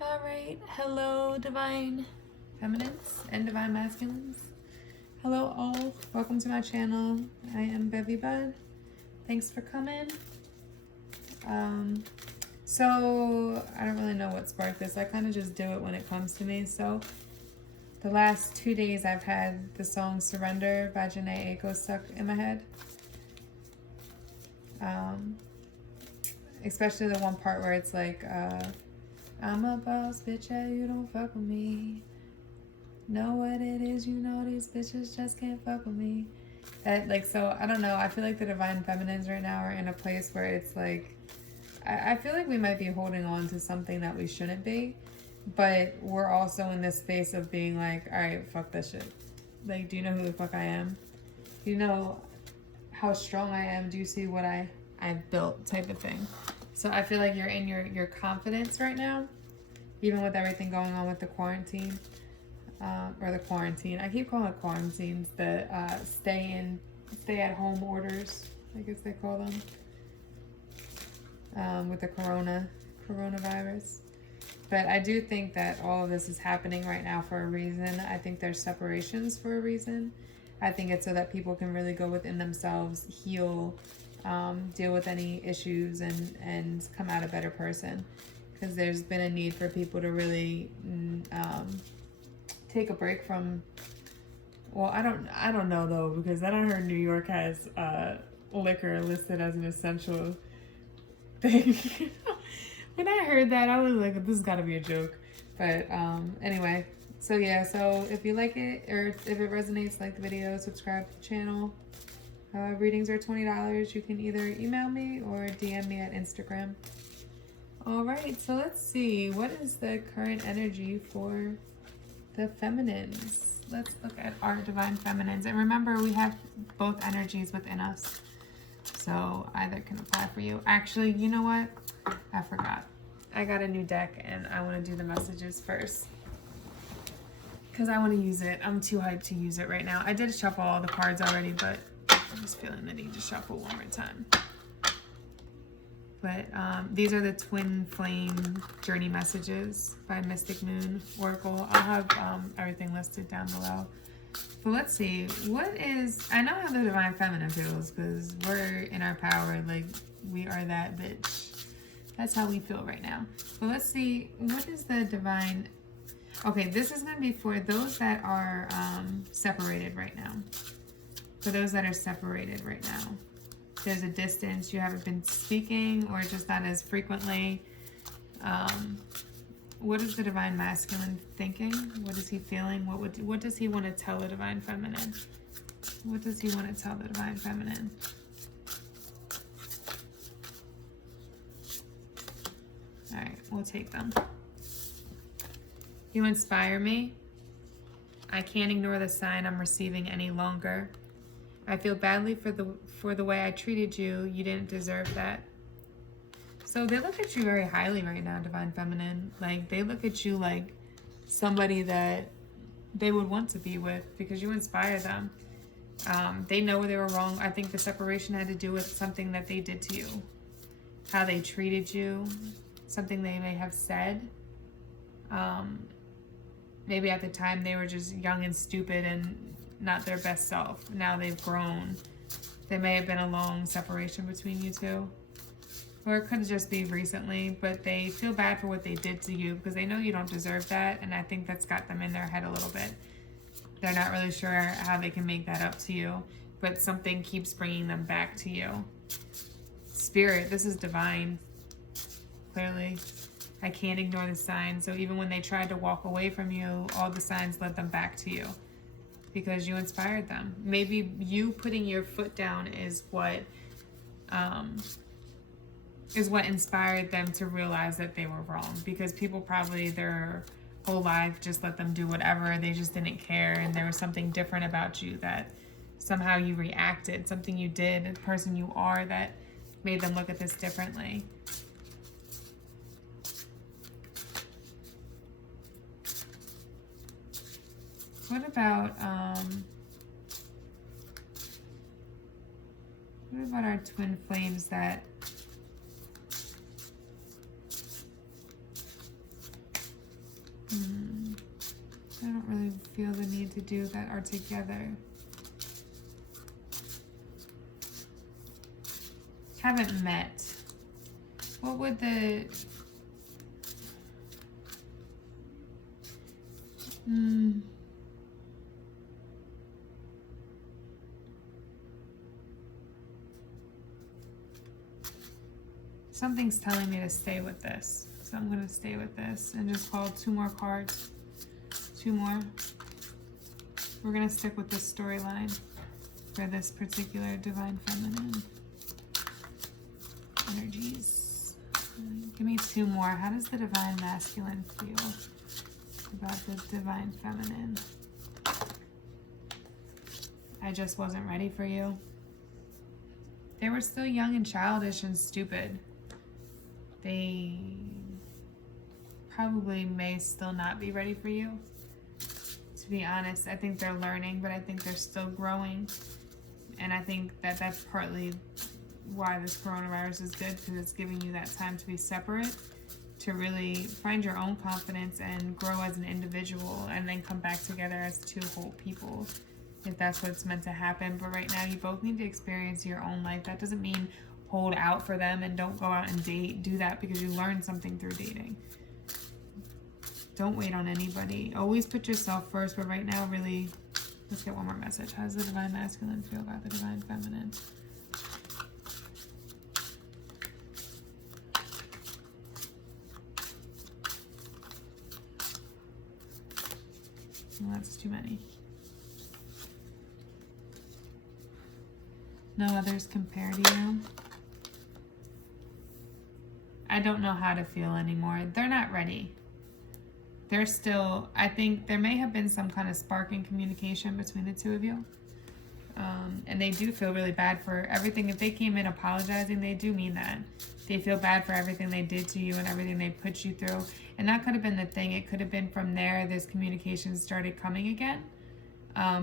All right, hello divine feminines and divine masculines. Hello all, welcome to my channel. I am bevybud. Thanks for coming. So I don't really know what sparked this. I kind of just do it when it comes to me. So the last 2 days I've had the song Surrender by Jhene Aiko stuck in my head. Especially the one part where it's like, I'm a boss, bitch, yeah, you don't fuck with me. Know what it is, you know these bitches just can't fuck with me. That, like, so, I don't know, I feel like the divine feminines right now are in a place where it's like, I feel like we might be holding on to something that we shouldn't be, but we're also in this space of being like, alright, fuck that shit. Like, do you know who the fuck I am? Do you know how strong I am? Do you see what I've built type of thing? So I feel like you're in your confidence right now, even with everything going on with the quarantine, or the quarantine. I keep calling it quarantines, the stay at home orders, I guess they call them, with the coronavirus. But I do think that all of this is happening right now for a reason. I think there's separations for a reason. I think it's so that people can really go within themselves, heal, deal with any issues, and come out a better person. Because there's been a need for people to really take a break from. Well, I don't know though, because then I heard New York has liquor listed as an essential thing. When I heard that, I was like, this has got to be a joke. But anyway, so yeah, so if you like it or if it resonates, like the video, subscribe to the channel. Readings are $20. You can either email me or DM me at Instagram. All right, so let's see. What is the current energy for the feminines? Let's look at our divine feminines. And remember, we have both energies within us. So either can apply for you. Actually, you know what? I forgot. I got a new deck and I want to do the messages first, because I want to use it. I'm too hyped to use it right now. I did shuffle all the cards already, but I'm just feeling the need to shuffle one more time. But these are the Twin Flame Journey Messages by Mystic Moon Oracle. I'll have everything listed down below. But let's see, what is, I know how the divine feminine feels, because we're in our power, like we are that bitch. That's how we feel right now. But let's see, what is the divine, okay, this is going to be for those that are separated right now. For those that are separated right now. There's a distance, you haven't been speaking or just not as frequently. What is the divine masculine thinking? What is he feeling? What does he want to tell the divine feminine? What does he want to tell the divine feminine? All right, we'll take them. You inspire me. I can't ignore the sign I'm receiving any longer. I feel badly for the way I treated you. You didn't deserve that. So they look at you very highly right now, divine feminine. Like, they look at you like somebody that they would want to be with, because you inspire them. They know they were wrong. I think the separation had to do with something that they did to you, how they treated you, something they may have said. Maybe at the time they were just young and stupid and not their best self. Now they've grown. There may have been a long separation between you two. Or it could just be recently, but they feel bad for what they did to you because they know you don't deserve that, and I think that's got them in their head a little bit. They're not really sure how they can make that up to you, but something keeps bringing them back to you. Spirit, this is divine, clearly. I can't ignore the signs. So even when they tried to walk away from you, all the signs led them back to you because you inspired them. Maybe you putting your foot down is what inspired them to realize that they were wrong, because people probably their whole life just let them do whatever. They just didn't care, and there was something different about you that somehow you reacted, something you did, the person you are, that made them look at this differently. What about our twin flames that I don't really feel the need to do that are together. Haven't met. What would the... Something's telling me to stay with this. So I'm going to stay with this and just call 2 more cards. 2 more. We're going to stick with this storyline for this particular Divine Feminine energies. Give me 2 more. How does the Divine Masculine feel about the Divine Feminine? I just wasn't ready for you. They were still young and childish and stupid. They probably may still not be ready for you. To be honest, I think they're learning, but I think they're still growing. And I think that that's partly why this coronavirus is good, because it's giving you that time to be separate, to really find your own confidence and grow as an individual, and then come back together as 2 whole people, if that's what's meant to happen. But right now, you both need to experience your own life. That doesn't mean hold out for them and don't go out and date. Do that because you learned something through dating. Don't wait on anybody. Always put yourself first, but right now, really, let's get one more message. How does the Divine Masculine feel about the Divine Feminine? Well, that's too many. No others compare to you. I don't know how to feel anymore. They're not ready. They're still, I think there may have been some kind of spark in communication between the 2 of you. And they do feel really bad for everything. If they came in apologizing, they do mean that. They feel bad for everything they did to you and everything they put you through. And that could have been the thing. It could have been from there, this communication started coming again.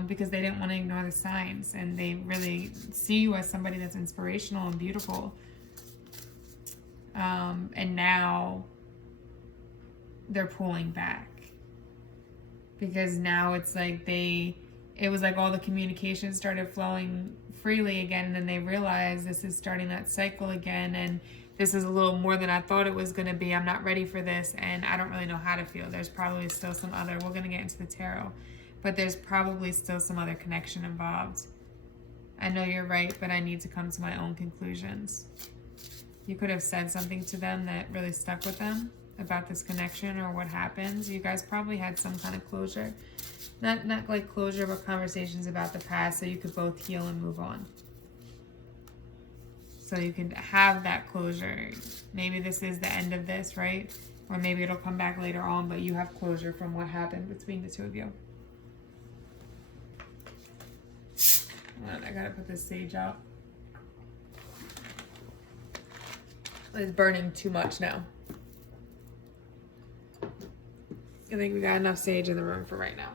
Because they didn't want to ignore the signs. And they really see you as somebody that's inspirational and beautiful. And now they're pulling back. Because now it's like it was like all the communication started flowing freely again, and then they realized this is starting that cycle again, and this is a little more than I thought it was going to be. I'm not ready for this, and I don't really know how to feel. There's probably still some other, we're going to get into the tarot, but there's probably still some other connection involved. I know you're right, but I need to come to my own conclusions. You could have said something to them that really stuck with them about this connection or what happens. You guys probably had some kind of closure. Not like closure, but conversations about the past so you could both heal and move on. So you can have that closure. Maybe this is the end of this, right? Or maybe it'll come back later on, but you have closure from what happened between the 2 of you. Hold on, I gotta put this sage out. It's burning too much now. I think we got enough sage in the room for right now.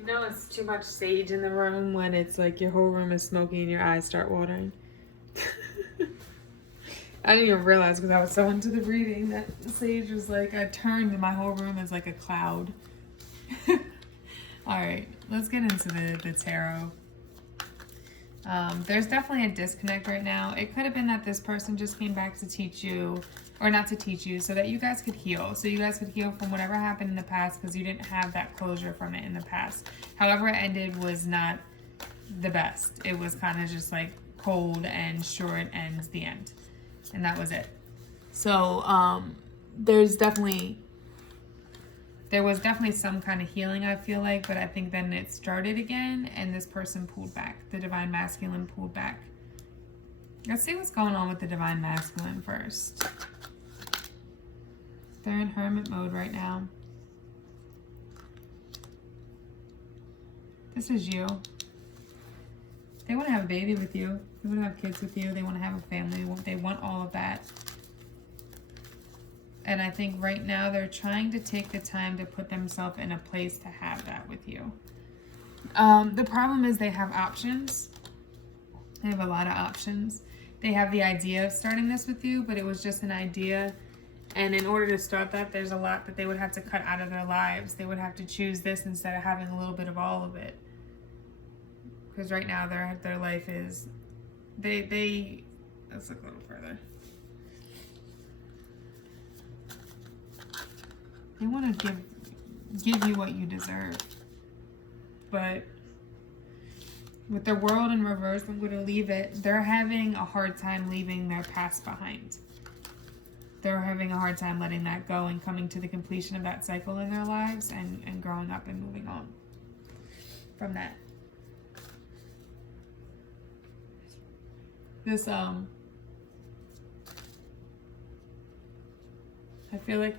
You know it's too much sage in the room when it's like your whole room is smoky and your eyes start watering. I didn't even realize because I was so into the reading that sage was like, I turned and my whole room is like a cloud. Alright, let's get into the tarot. There's definitely a disconnect right now. It could have been that this person just came back to teach you, or not to teach you, so that you guys could heal. So you guys could heal from whatever happened in the past because you didn't have that closure from it in the past. However it ended was not the best. It was kind of just like cold and short and the end. And that was it. So there was definitely some kind of healing, I feel like, but I think then it started again and this person pulled back. The Divine Masculine pulled back. Let's see what's going on with the Divine Masculine first. They're in hermit mode right now. This is you. They want to have a baby with you. They want to have kids with you. They want to have a family. They want all of that. And I think right now they're trying to take the time to put themselves in a place to have that with you. The problem is they have options. They have a lot of options. They have the idea of starting this with you, but it was just an idea. And in order to start that, there's a lot that they would have to cut out of their lives. They would have to choose this instead of having a little bit of all of it. Because right now their life is, let's look a little further. They want to give you what you deserve. But with the world in reverse, I'm going to leave it. They're having a hard time leaving their past behind. They're having a hard time letting that go and coming to the completion of that cycle in their lives and growing up and moving on from that. This, I feel like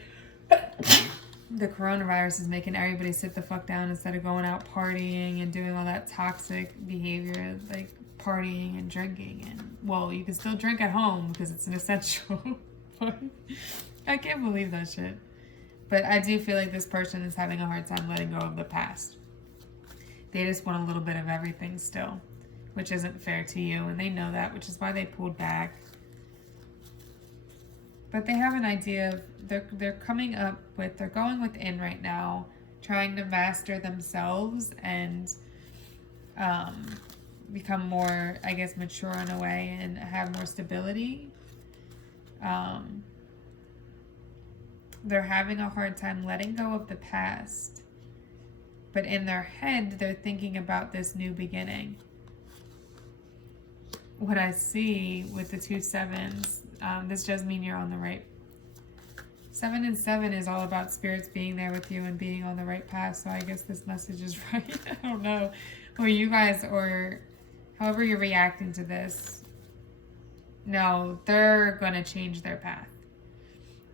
the coronavirus is making everybody sit the fuck down instead of going out partying and doing all that toxic behavior, like partying and drinking. And, well, you can still drink at home because it's an essential. I can't believe that shit. But I do feel like this person is having a hard time letting go of the past. They just want a little bit of everything still, which isn't fair to you. And they know that, which is why they pulled back. But they have an idea of, they're coming up with, they're going within right now, trying to master themselves and become more, I guess, mature in a way and have more stability. They're having a hard time letting go of the past. But in their head, they're thinking about this new beginning. What I see with the 2 sevens, this does mean you're on the right. 7 and 7 is all about spirits being there with you and being on the right path. So I guess this message is right. I don't know. Or you guys, or however you're reacting to this. No, they're going to change their path.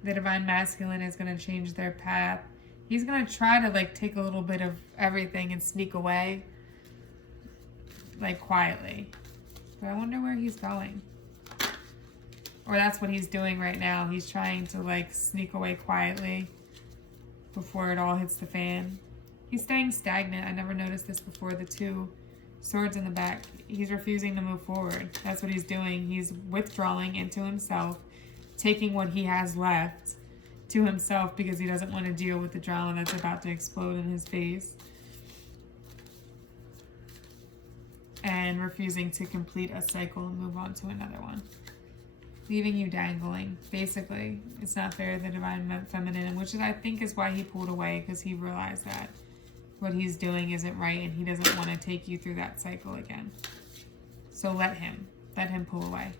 The divine masculine is going to change their path. He's going to try to like take a little bit of everything and sneak away. Like quietly. But I wonder where he's going. Or that's what he's doing right now. He's trying to like sneak away quietly before it all hits the fan. He's staying stagnant. I never noticed this before. The 2 swords in the back. He's refusing to move forward. That's what he's doing. He's withdrawing into himself, taking what he has left to himself because he doesn't want to deal with the drama that's about to explode in his face. And refusing to complete a cycle and move on to another one. Leaving you dangling. Basically, it's not fair, the divine feminine, which is, I think, is why he pulled away, because he realized that what he's doing isn't right and he doesn't want to take you through that cycle again. So let him pull away.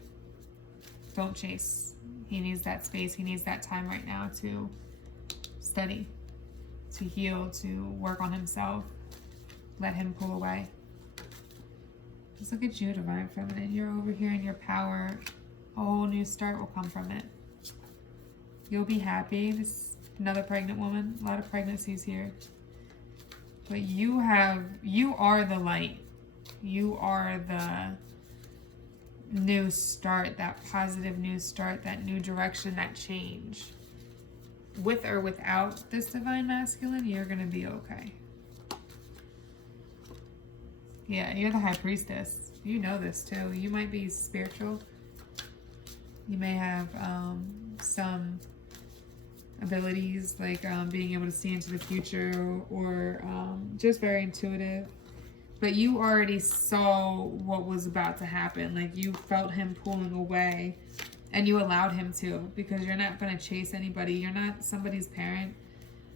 Don't chase. He needs that space. He needs that time right now to study, to heal, to work on himself. Let him pull away. Just look at you, divine feminine. You're over here in your power. A whole new start will come from it. You'll be happy. This another pregnant woman. A lot of pregnancies here. But you are the light. You are the new start, that positive new start, that new direction, that change. With or without this divine masculine, you're going to be okay. Yeah, you're the high priestess. You know this too. You might be spiritual. You may have some abilities like being able to see into the future or just very intuitive. But you already saw what was about to happen. Like you felt him pulling away and you allowed him to, because you're not going to chase anybody. You're not somebody's parent,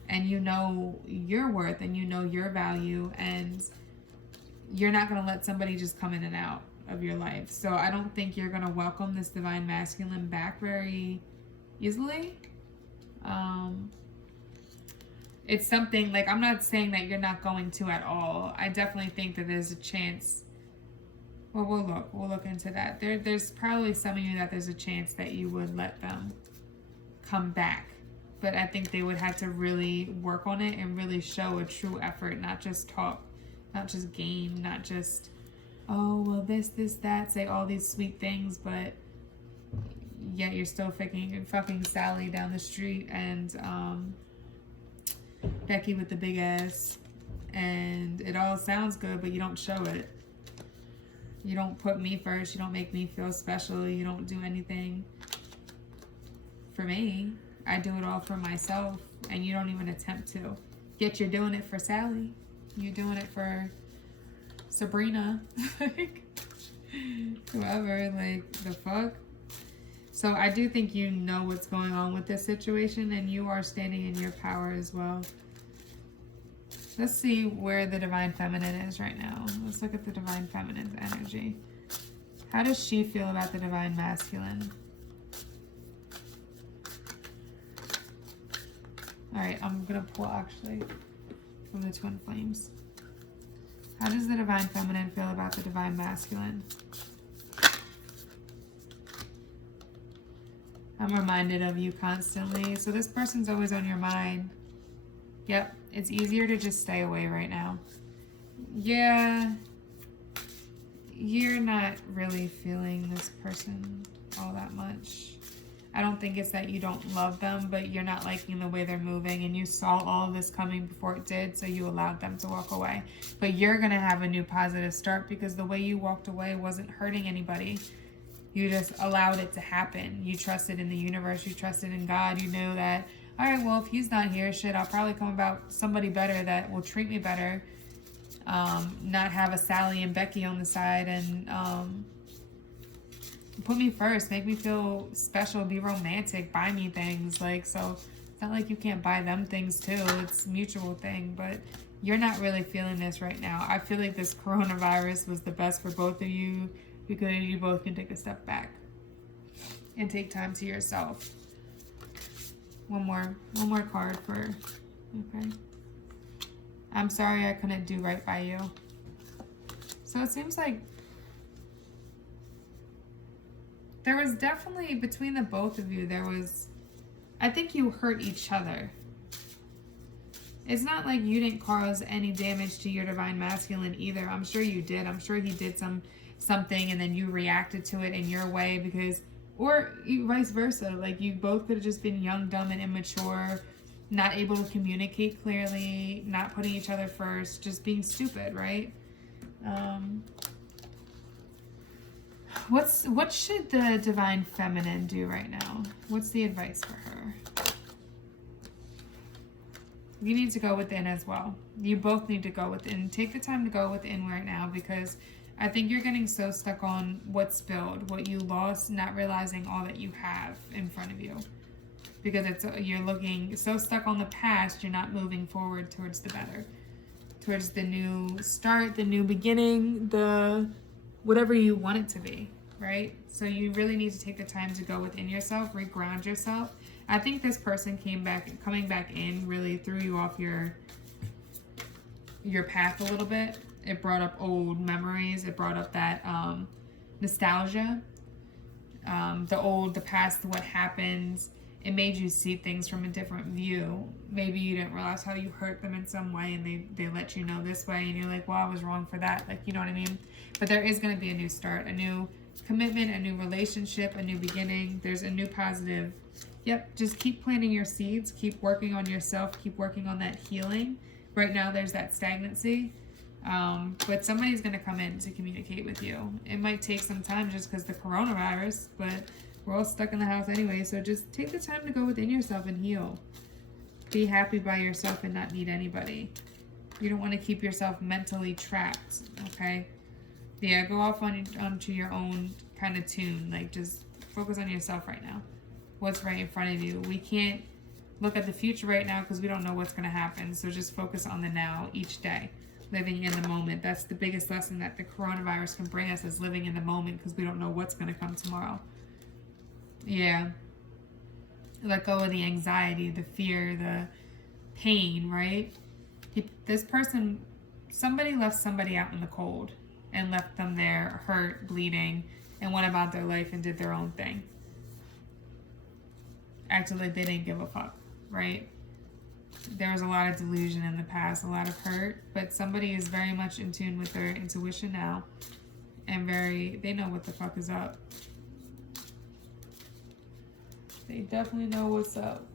and you know your worth and you know your value, and you're not going to let somebody just come in and out of your life. So I don't think you're going to welcome this divine masculine back very easily. It's something like, I'm not saying that you're not going to at all. I definitely think that there's a chance. Well, we'll look into that. There's probably some of you that there's a chance that you would let them come back. But I think they would have to really work on it and really show a true effort, not just talk, not just game, not just oh, well, this, that, say all these sweet things, but yet you're still fucking Sally down the street and Becky with the big ass, and it all sounds good, but you don't show it. You don't put me first. You don't make me feel special. You don't do anything for me. I do it all for myself, and you don't even attempt to. Yet you're doing it for Sally. You're doing it for Sabrina. Whoever, like, the fuck? So I do think you know what's going on with this situation, and you are standing in your power as well. Let's see where the Divine Feminine is right now. Let's look at the Divine Feminine's energy. How does she feel about the Divine Masculine? Alright, I'm going to pull actually from the Twin Flames. How does the Divine Feminine feel about the Divine Masculine? I'm reminded of you constantly. So this person's always on your mind. Yep, it's easier to just stay away right now. Yeah, you're not really feeling this person all that much. I don't think it's that you don't love them, but you're not liking the way they're moving, and you saw all of this coming before it did, so you allowed them to walk away. But you're going to have a new positive start because the way you walked away wasn't hurting anybody. You just allowed it to happen. You trusted in the universe. You trusted in God. You knew that, all right, well, if he's not here, shit, I'll probably come about somebody better that will treat me better. Not have a Sally and Becky on the side and put me first, make me feel special, be romantic, buy me things. Like, so it's not like you can't buy them things too. It's a mutual thing, but you're not really feeling this right now. I feel like this coronavirus was the best for both of you because you both can take a step back and take time to yourself. One more card for, okay. I'm sorry I couldn't do right by you. So it seems like there was definitely, between the both of you, I think you hurt each other. It's not like you didn't cause any damage to your Divine Masculine either. I'm sure you did. I'm sure he did something and then you reacted to it in your way because, or vice versa. Like you both could have just been young, dumb, and immature, not able to communicate clearly, not putting each other first, just being stupid, right? What should the Divine Feminine do right now? What's the advice for her? You need to go within as well. You both need to go within. Take the time to go within right now because I think you're getting so stuck on what spilled, what you lost, not realizing all that you have in front of you. Because you're looking so stuck on the past, you're not moving forward towards the better. Towards the new start, the new beginning, the whatever you want it to be, right? So you really need to take the time to go within yourself, reground yourself. I think this person coming back in really threw you off your path a little bit. It brought up old memories. It brought up that nostalgia, the past, what happened. It made you see things from a different view. Maybe you didn't realize how you hurt them in some way and they let you know this way and you're like, well, I was wrong for that. Like, you know what I mean? But there is going to be a new start, a new commitment, a new relationship, a new beginning. There's a new positive. Yep, just keep planting your seeds. Keep working on yourself. Keep working on that healing. Right now, there's that stagnancy. But somebody's going to come in to communicate with you. It might take some time just because the coronavirus, but we're all stuck in the house anyway, so just take the time to go within yourself and heal. Be happy by yourself and not need anybody. You don't want to keep yourself mentally trapped, okay? Yeah, go off onto your own kind of tune. Like, just focus on yourself right now. What's right in front of you. We can't look at the future right now because we don't know what's going to happen, so just focus on the now each day. Living in the moment. That's the biggest lesson that the coronavirus can bring us is living in the moment because we don't know what's going to come tomorrow. Yeah. Let go of the anxiety, the fear, the pain, right? This person, somebody left somebody out in the cold and left them there hurt, bleeding, and went about their life and did their own thing. Acted like they didn't give a fuck, right? There was a lot of delusion in the past, a lot of hurt, but somebody is very much in tune with their intuition now. and they know what the fuck is up. They definitely know what's up.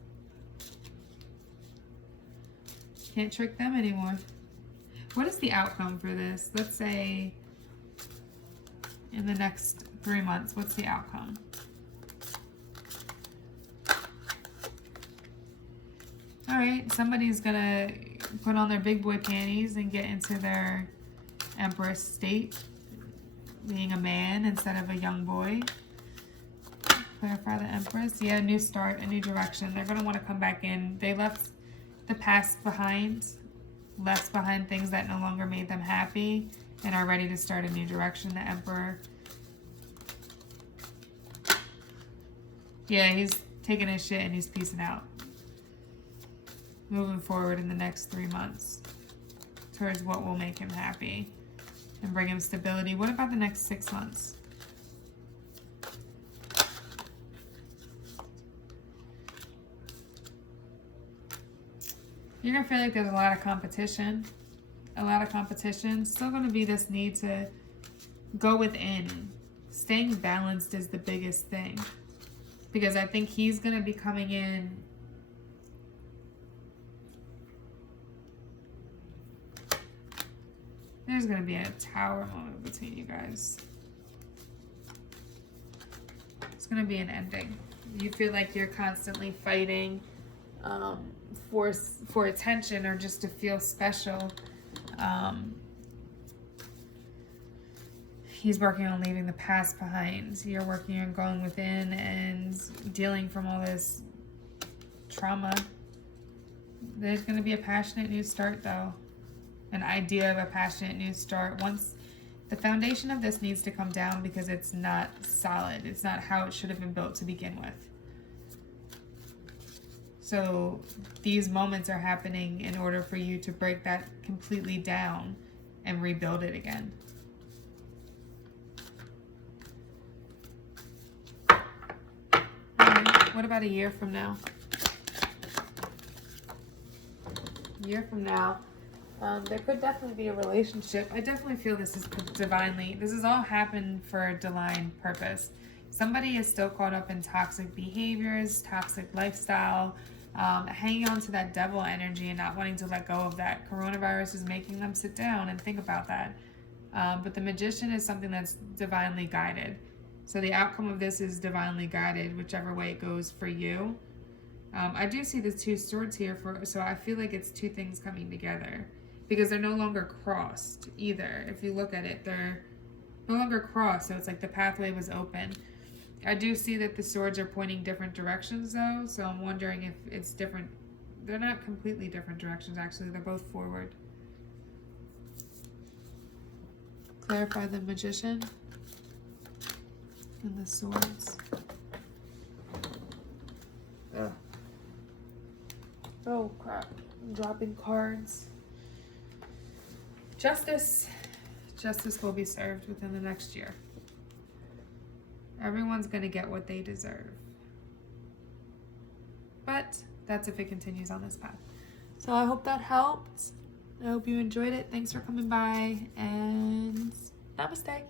Can't trick them anymore. What is the outcome for this? Let's say in the next 3 months, what's the outcome? All right, somebody's gonna put on their big boy panties and get into their Empress state, being a man instead of a young boy. Clarify the Empress. Yeah, a new start, a new direction. They're gonna want to come back in. They left the past behind, left behind things that no longer made them happy, and are ready to start a new direction. The Emperor. Yeah, he's taking his shit and he's peacing out. Moving forward in the next 3 months towards what will make him happy and bring him stability. What about the next 6 months? You're gonna feel like there's a lot of competition. A lot of competition. Still gonna be this need to go within. Staying balanced is the biggest thing. Because I think he's gonna be coming in. There's gonna be a tower moment between you guys. It's gonna be an ending. You feel like you're constantly fighting for attention or just to feel special. He's working on leaving the past behind. You're working on going within and dealing from all this trauma. There's gonna be a passionate new start though. An idea of a passionate new start. Once the foundation of this needs to come down because it's not solid. It's not how it should have been built to begin with. So these moments are happening in order for you to break that completely down and rebuild it again. What about a year from now? A year from now, there could definitely be a relationship. I definitely feel this is divinely. This has all happened for a divine purpose. Somebody is still caught up in toxic behaviors, toxic lifestyle, hanging on to that devil energy and not wanting to let go of that. Coronavirus is making them sit down and think about that. But the Magician is something that's divinely guided. So the outcome of this is divinely guided, whichever way it goes for you. I do see the 2 swords here, so I feel like it's 2 things coming together. Because they're no longer crossed either. If you look at it, they're no longer crossed, so it's like the pathway was open. I do see that the swords are pointing different directions though, so I'm wondering if it's different. They're not completely different directions actually, they're both forward. Clarify the Magician and the swords. Ugh. Oh crap, I'm dropping cards. Justice. Justice will be served within the next year. Everyone's going to get what they deserve. But that's if it continues on this path. So I hope that helped. I hope you enjoyed it. Thanks for coming by and namaste.